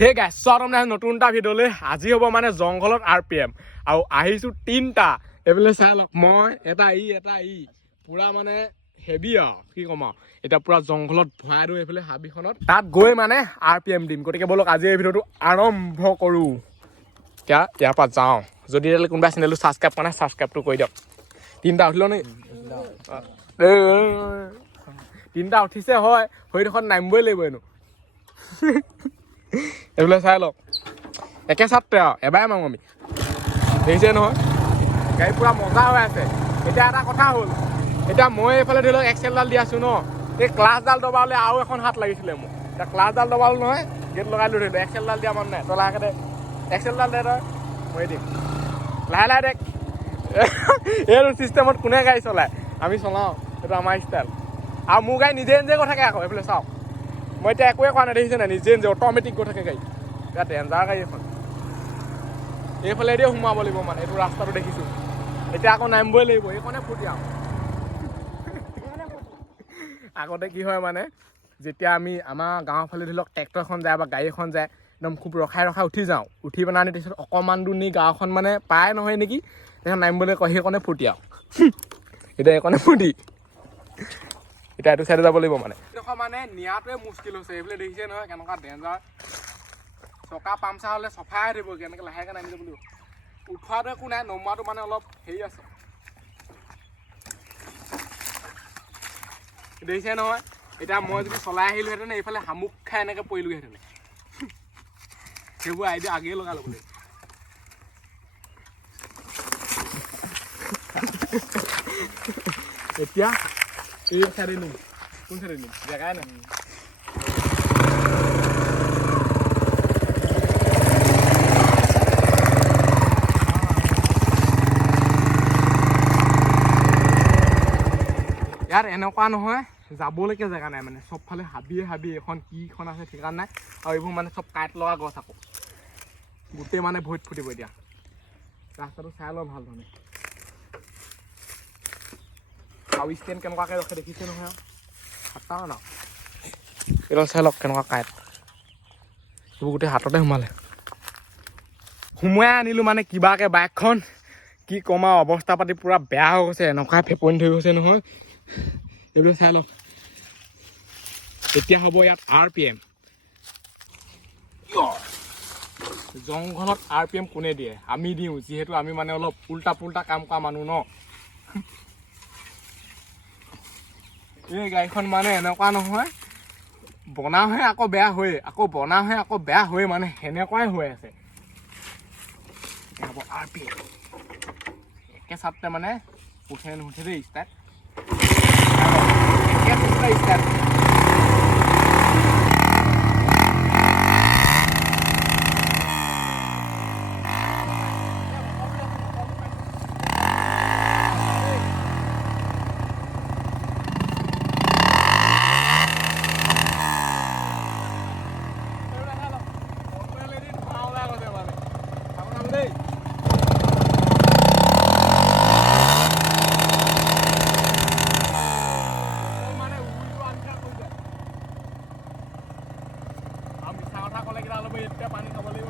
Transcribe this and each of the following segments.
হে গাইছ চৰম নাই নতুন এটা ভিডিঅ'লৈ আজি হ'ব মানে জংঘলত RPM আৰু আহিছোঁ তিনিটা এইফালে চাই লওক মই এটা ই পুৰা মানে হেভি আৰু কি ক'ম আৰু এতিয়া পুৰা জংঘলত ভৰাই দিওঁ এইফালে হাবিখনত তাত গৈ মানে RPM দিম গতিকে ব'লক আজি এই ভিডিঅ'টো আৰম্ভ কৰোঁ এতিয়া ইয়াৰ পৰা যাওঁ যদি কোনোবা চেনেলটো ছাবস্ক্ৰাইব কৰা নাই ছাবস্ক্ৰাইবটো কৰি দিয়ক তিনিটা উঠিল নি তিনিটা উঠিছে হয় সেইডোখৰত নামিবই লাগিব এনো এইফালে চাই লওক একে ছাত্ৰে আৰু এবাৰে মাৰোঁ আমি দেখিছে নহয় গাড়ী পুৰা মজা হৈ আছে এতিয়া এটা কথা হ'ল এতিয়া মই এইফালে ধৰি লওক এক্সেলডাল দি আছোঁ ন এই ক্লাছডাল দবাবলৈ আৰু এখন হাত লাগিছিলে মোক এতিয়া ক্লাছডাল দবালোঁ নহয় গেট লগাই লৈ ধৰিলোঁ এক্সেলডাল দিয়া মন নাই তই লাহেকৈ দে এক্সেলডাল দে তই মই দিম লাহে লাহে দেখ এইটো চিষ্টেমত কোনে গাড়ী চলায় আমি চলাওঁ সেইটো আমাৰ ষ্টাইল আৰু মোৰ গাড়ী নিজে নিজে গৈ থাকে আকৌ এইফালে চাওক মই এতিয়া একোৱে কোৱা নাই দেখিছে নাই নিজে নিজে অট'মেটিক গৈ থাকে গাড়ী এতিয়া ডেঞ্জাৰ গাড়ী এখন এইফালেদিয়ে সোমাব লাগিব মানে এইটো ৰাস্তাটো দেখিছোঁ এতিয়া আকৌ নামিবই লাগিব এইখনে ফুটি আৰু আগতে কি হয় মানে যেতিয়া আমি আমাৰ গাঁৱৰ ফালে ধৰি লওক ট্ৰেক্টৰ এখন যায় বা গাড়ী এখন যায় একদম খুব ৰখাই উঠি যাওঁ উঠি পেলাই আনি তাৰপিছত অকণমান দূৰ নি গাঁওখন মানে পায় নহয় নেকি তাৰপিছত নামিবলৈ কয় সেইকণে ফুটি আৰু এতিয়া এইকণে ফুটি এতিয়া এইটো চাইডে যাব লাগিব মানে এইডোখৰ মানে নিয়াটোৱে মুস্কিল হৈছে এইফালে দেখিছে নহয় কেনেকুৱা ডেঞ্জাৰ চকা পামচাৰ হ'লে চফাই দিব কেনেকৈ লাহেকৈ নামি যাব লাগিব উঠোৱাটো একো নাই নমোৱাটো মানে অলপ হেৰি আছে দেখিছে নহয় এতিয়া মই যদি চলাই আহিলোহেঁতেন এইফালে শামুক খাই এনেকৈ পৰিলোহেঁতেন সেইবোৰ আইডিয়া আগেয়ে লগাই ল'ব লাগিব এতিয়া এই চাইডে নিম কোন চাইডে নিম জেগাই নাই ইয়াত এনেকুৱা নহয় যাবলৈকে জেগা নাই মানে চবফালে হাবি এখন কিখন আছে ঠিকান নাই আৰু এইবোৰ মানে চব কাঁইট লগা গছ আকৌ গোটেই মানে ভৰিত ফুটিব এতিয়া ৰাস্তাটো চাই লওঁ ভাল ধৰণে আৰু ষ্টেণ্ড কেনেকুৱাকৈ ৰখে দেখিছে নহয় সাতটা ন এইডাল চাই লওক কেনেকুৱা কাঁইট এইবোৰ গোটেই হাততে সোমোৱাই আনিলোঁ মানে কিবাকৈ বাইকখন কি ক'ম আৰু অৱস্থা পাতি পূৰা বেয়া হৈ গৈছে এনেকুৱা ফেপনি ধৰি গৈছে নহয় এইবোৰ চাই লওক এতিয়া হ'ব ইয়াত RPM জংঘলত RPM কোনে দিয়ে আমি দিওঁ যিহেতু আমি মানে অলপ উল্টা পুল্টা কাম কৰা মানুহ ন এই গাড়ীখন মানে এনেকুৱা নহয় বনাওহে আকৌ বেয়া হৈ আকৌ বনাওহে আকৌ বেয়া হৈ মানে সেনেকুৱাই হৈ আছে হ'ব RPM একে চাপতে মানে উঠে নুঠে দেই ষ্টাৰ্ট একে ষ্টাৰ্ট পানী খাব লাগিব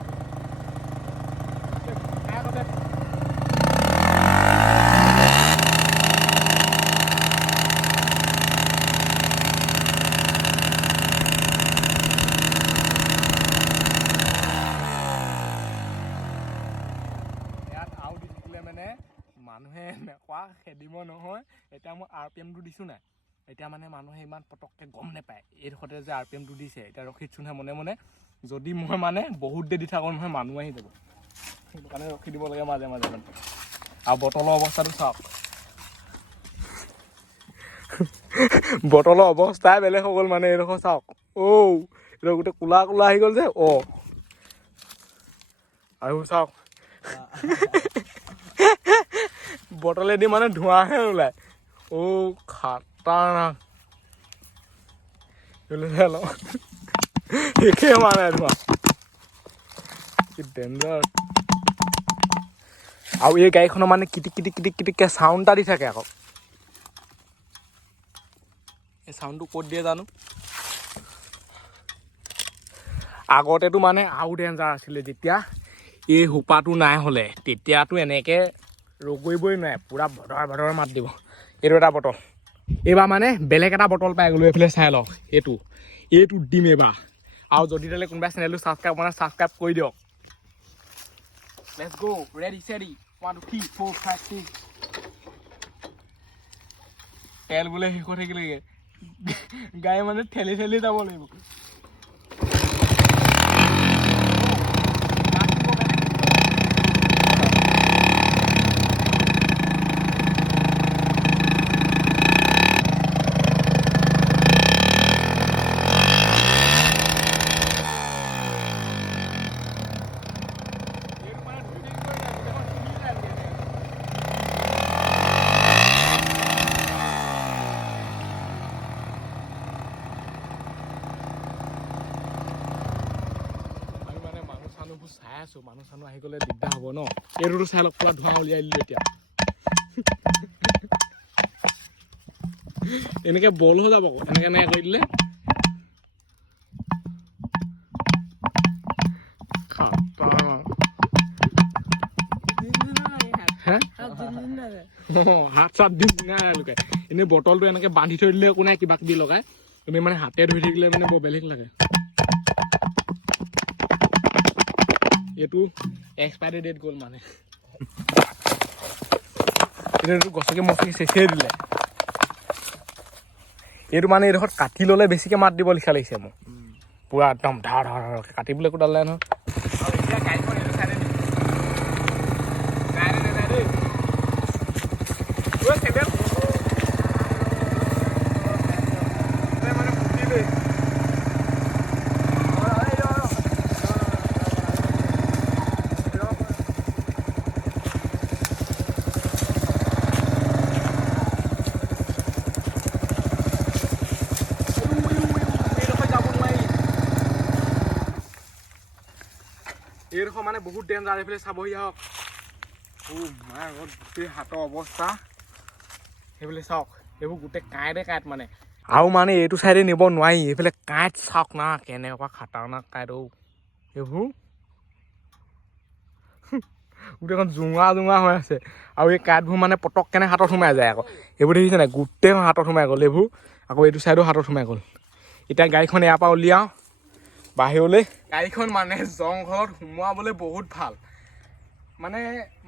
মানে মানুহে এনেকুৱা খেদিব নহয় এতিয়া মই RPMটো দিছোঁ নাই এতিয়া মানে মানুহে ইমান পটককৈ গম নাপায় এইডোখৰতে যে RPMটো দিছে এতিয়া ৰখিছোঁহে মনে মনে যদি মই মানে বহুত দেৰি দি থাকোঁ নহয় মানুহ আহি যাব সেইটো কাৰণে ৰখি দিব লাগে মাজে মাজে মানে আৰু বটলৰ অৱস্থাটো চাওক বটলৰ অৱস্থাই বেলেগ হৈ গ'ল মানে এইডোখৰ চাওক এইটো গোটেই কোলা আহি গ'ল যে আৰু চাওক বটলেদি মানে ধোঁৱাহে ওলায় খাটাৰনাক একে মানে ধোঁৱা কি ডেঞ্জাৰ আৰু এই গাড়ীখনৰ মানে কিটিককৈ চাউণ্ড এটা দি থাকে আকৌ এই চাউণ্ডটো ক'ত দিয়ে জানো আগতেতো মানে আৰু ডেঞ্জাৰ আছিলে যেতিয়া এই সোপাটো নাই হ'লে তেতিয়াতো এনেকৈ ৰগৰিবই নোৱাৰে পূৰা ভদৰ মাত দিব। এইটো এটা বটল এইবাৰ মানে বেলেগ এটা বটল পাই গ'লোঁ এইফালে চাই লওক এইটো দিম এইবাৰ আৰু যদি তালৈ কোনোবাই চেনেলটো ছাবস্ক্ৰাইব কৰি দিয়ক। লেটছ গো ৰেডি চেডি 1 2 3 4 5 6 তেল বোলে শেষ হৈ থাকিলেগৈ গাড়ী মানে ঠেলি যাব লাগিব। চাই আছো মানুহ চানুহ আহি গ'লে দিগদাৰ হ'ব ন। এইটোতো চাই লওক পুৰা ধোঁৱা উলিয়াই দিলোঁ এতিয়া এনেকে বল হৈ যাব আকৌ এনেকে কৰি দিলে হাত চাত দি লোকে এনেই বটলটো এনেকে বান্ধি থৈ দিলে একো নাই কিবা কিবি লগাই তুমি মানে হাতে ধৰি থাকিলে মানে বৰ বেলেগ লাগে। এইটো এক্সপাইৰি ডেট গ'ল মানে এইটো গছকে মচকি চেচিয়ে দিলে। এইটো মানে এইডোখৰত কাটি ল'লে বেছিকৈ মাত দিব লিখা লাগিছে মোক পূৰা একদম ধাৰ কাটিবলৈ একো ডালে নহয়। এইডোখৰ মানে বহুত ডেঞ্জাৰ এইফালে চাবহি আহক। মাৰ গোটেই হাতৰ অৱস্থা সেইফালে চাওক এইবোৰ গোটেই কাঁইট মানে আৰু মানে এইটো চাইডে নিব নোৱাৰি এইফালে কাঁইট চাওক না কেনেকুৱা খাতাৰনাক কাঁইট এইবোৰ গোটেইখন জোঙা হৈ আছে আৰু এই কাঁইটবোৰ মানে পটককেনে হাতত সোমাই যায় আকৌ এইবোৰ দেখিছে নাই গোটেইখন হাতত সোমাই গ'ল এইবোৰ আকৌ এইটো চাইডো হাতত সোমাই গ'ল। এতিয়া গাড়ীখন ইয়াৰ পৰা উলিয়াওঁ বাহিৰলৈ। গাড়ীখন মানে জংঘলত সোমোৱাবলৈ বহুত ভাল মানে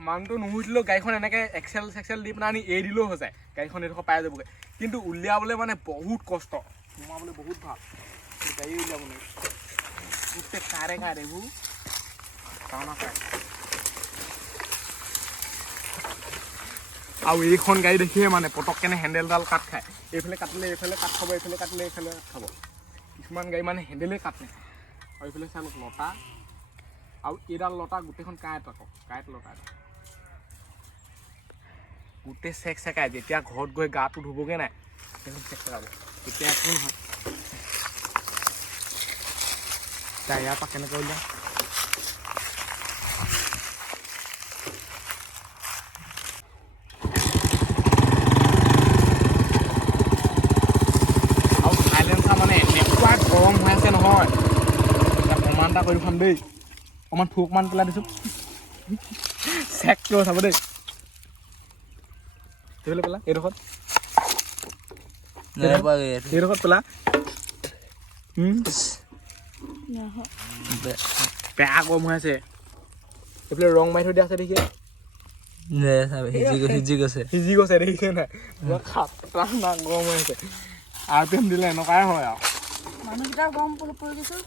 মানুহটো নুশুধিলেও গাড়ীখন এনেকৈ এক্সেল দি পেলাই আনি এৰি দিলেও হৈ যায় গাড়ীখন এইডোখৰ পাই যাবগৈ কিন্তু উলিয়াবলৈ মানে বহুত কষ্ট সোমাবলৈ বহুত ভাল গাড়ী উলিয়াব নোৱাৰি গোটেই কাঁইট এইবোৰ টাউনা কাঁইট আৰু এইখন গাড়ী দেখিয়ে মানে পটককেনে হেণ্ডেলডাল কাট খায় এইফালে কাটিলে এইফালে কাট খাব এইফালে কাটিলে এইফালে কাট খাব কিছুমান গাড়ী মানে হেণ্ডেলেই কাট নাখায়। আৰু এইফালে চাই লওক লতা আৰু এইডাল লতা গোটেইখন কাঁইট আকৌ কাঁইট লতা গোটেই চেকাই যেতিয়া ঘৰত গৈ গাটো ধুবগৈ নাই সেইখন চেকাব তেতিয়া একো নহয়। তাই ইয়াৰ পৰা কেনেকৈ উলিয়াম আৰু চাইলেঞ্চাৰ মানে এনেকুৱা গৰম হৈ আছে নহয় প্ৰমাণ এটা কৰি খাম দেই অকণমান থুকমান পেলাই দিছোঁ চেক কিয় চাব দেই সেইফালে পেলা এইডোখৰত পেলা বেয়া গৰম হৈ আছে এইফালে ৰং মাৰি থৈ দিয়া আছে দেখিছে সিজি গৈছে দেখিছে নাই খাতৰা গৰম হৈ আছে RPM দিলে এনেকুৱাই হয় আৰু মানুহকেইটা গৰম পৰি গৈছোঁ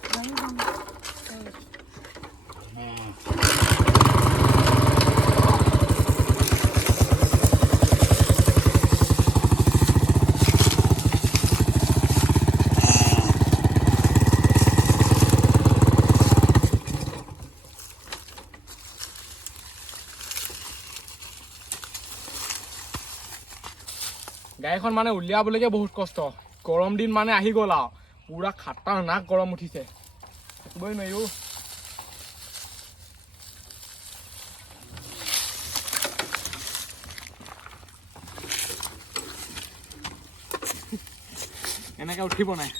গাড়ীখন মানে উলিয়াবলৈকে বহুত কষ্ট গৰম দিন মানে আহি গ'ল আৰু পুৰা খাতৰনাক গৰম উঠিছে থাকিবই নোৱাৰি এনেকৈ উঠিব নাই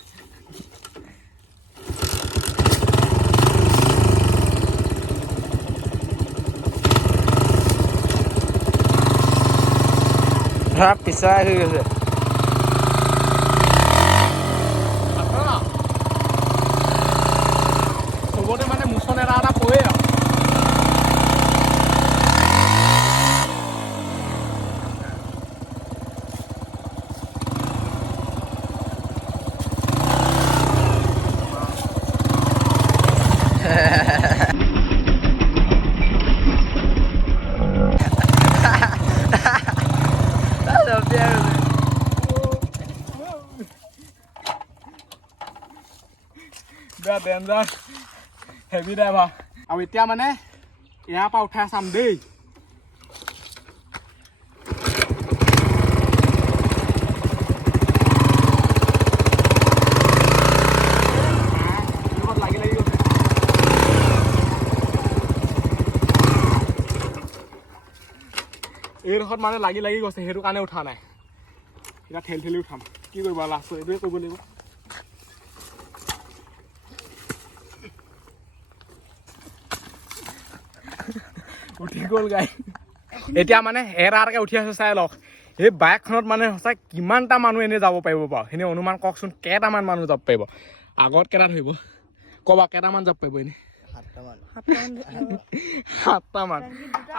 ধৰা পিছাই হৈ গৈছে চবতে মানে মোচন এটা পৰে আৰু বেয়া ডেঞ্জাৰ হেভি ড্ৰাইভাৰ আৰু এতিয়া মানে ইয়াৰ পৰা উঠাই চাম দেই এইডোখৰত মানে লাগি গৈছে সেইটো কাৰণে উঠা নাই এতিয়া ঠেলি উঠাম কি কৰিব লাষ্টত এইটোৱে কৰিব লাগিব উঠি গ'ল গাই এতিয়া মানে এটাকে উঠি আছে চাই লওক এই বাইকখনত মানে সঁচাই কিমানটা মানুহ এনেই যাব পাৰিব বাৰু এনেই অনুমান কওকচোন কেইটামান মানুহ যাব পাৰিব আগত কেইটা ধৰিব ক'বা কেইটামান যাব পাৰিব এনেই 7টামান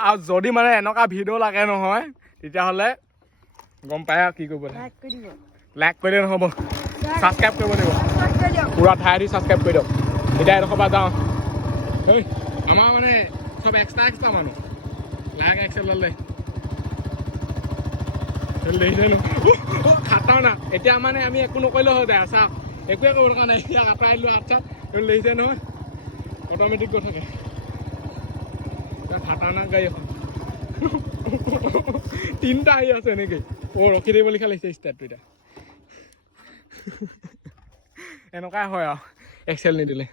আৰু যদি মানে এনেকুৱা ভিডিঅ' লাগে নহয় তেতিয়াহ'লে গম পায় আৰু কি কৰিব লাইক কৰিলে নহ'ব ছাবস্ক্ৰাইব কৰিব লাগিব পুৰা ঠাই দি ছাবস্ক্ৰাইব কৰি দিয়ক এতিয়া এডোখৰ পৰা যাওঁ এই আমাৰ মানে সব এক্সট্ৰা মানুহ লাইক এক্সেল ল'লে খাটাও না এতিয়া মানে আমি একো নকৰিলেও হৈ যায় চাওক একোৱে কৰিব থকা নাই ইয়াক আঁতৰাই দিলোঁ আচ্ছা লেখিছে নহয় অট'মেটিক গৈ থাকে খাটাও না গাড়ী এখন 3টা আহি আছে এনেকৈ ৰখি দিব লিখা লাগিছে ষ্টাৰ্টটো এতিয়া এনেকুৱাই হয় আৰু এক্সেল নিদিলে